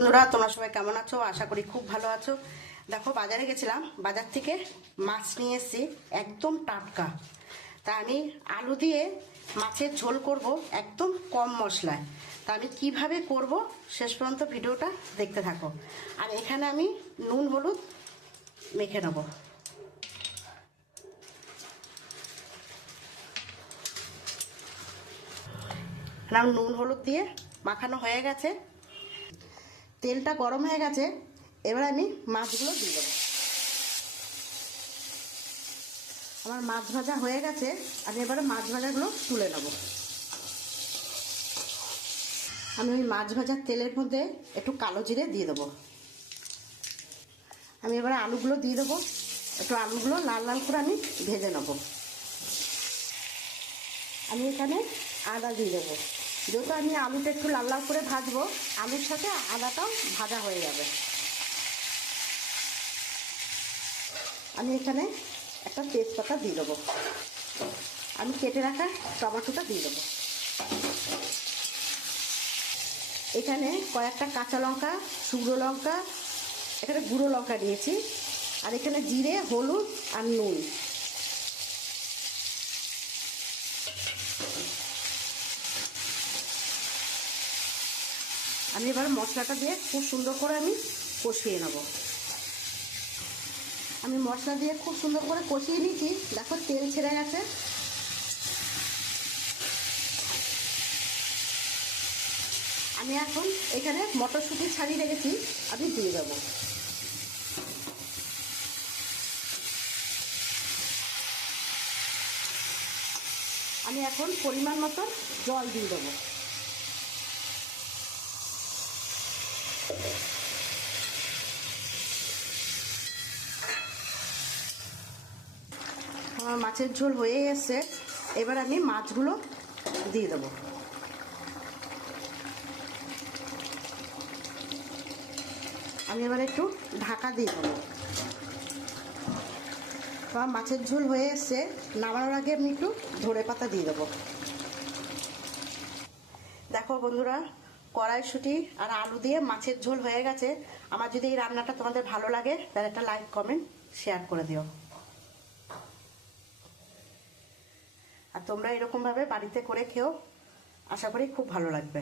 বন্ধুরা তোমরা সবাই কেমন আছো? আশা করি খুব ভালো আছো। দেখো বাজারে গেছিলাম, বাজার থেকে মাছ নিয়ে এসেছি একদম টাটকা। তা আমি আলু দিয়ে মাছের ঝোল করব একদম কম মশলায়। তা আমি কিভাবে করব শেষ পর্যন্ত ভিডিওটা দেখতে থাকো। আর এখানে আমি নুন হলুদ মেখে নেব। নুন হলুদ দিয়ে মাখানো হয়ে গেছে, তেলটা গরম হয়ে গেছে। এবার আমি মাছগুলো দিয়ে দেবো। আমার মাছ ভাজা হয়ে গেছে, আমি এবারে মাছ ভাজাগুলো তুলে নেব। আমি ওই মাছ ভাজার তেলের মধ্যে একটু কালো জিরে দিয়ে দেবো। আমি এবারে আলুগুলো দিয়ে দেবো, একটু আলুগুলো লাল লাল করে আমি ভেজে নেব। আমি এখানে আদা দিয়ে দেবো, যেহেতু আমি আলুটা একটু লাল লাল করে ভাজবো, আলুর সাথে আদাটাও ভাজা হয়ে যাবে। আমি এখানে একটা তেজপাতা দিয়ে দেবো। আমি কেটে রাখা টমেটোটা দিয়ে দেবো। এখানে কয়েকটা কাঁচা লঙ্কা, শুকনো লঙ্কা, এখানে গুঁড়ো লঙ্কা দিয়েছি, আর এখানে জিরে, হলুদ আর নুন। আমি এবার মশলাটা দিয়ে খুব সুন্দর করে আমি কষিয়ে নেব। আমি মশলা দিয়ে খুব সুন্দর করে কষিয়ে নিয়েছি, দেখো তেল ছেড়ে গেছে। আমি এখন এখানে মটরশুঁটি ছাড়িয়ে রেখেছি, আমি দিয়ে দেবো। আমি এখন পরিমাণ মতো জল দিয়ে দেবো। আমার মাছের ঝোল হয়ে এসছে, এবার আমি মাছগুলো দিয়ে দেবো। আমি এবার একটু ঢাকা দিয়ে দেবো। আমার মাছের ঝোল হয়ে এসছে, নামানোর আগে আমি একটু ধনে পাতা দিয়ে দেবো। দেখো বন্ধুরা, কড়াইশুঁটি আর আলু দিয়ে মাছের ঝোল হয়ে গেছে। আমার যদি এই রান্নাটা তোমাদের ভালো লাগে তাহলে একটা লাইক, কমেন্ট, শেয়ার করে দিও। আর তোমরা এরকমভাবে বাড়িতে করে খেও, আশা করি খুব ভালো লাগবে।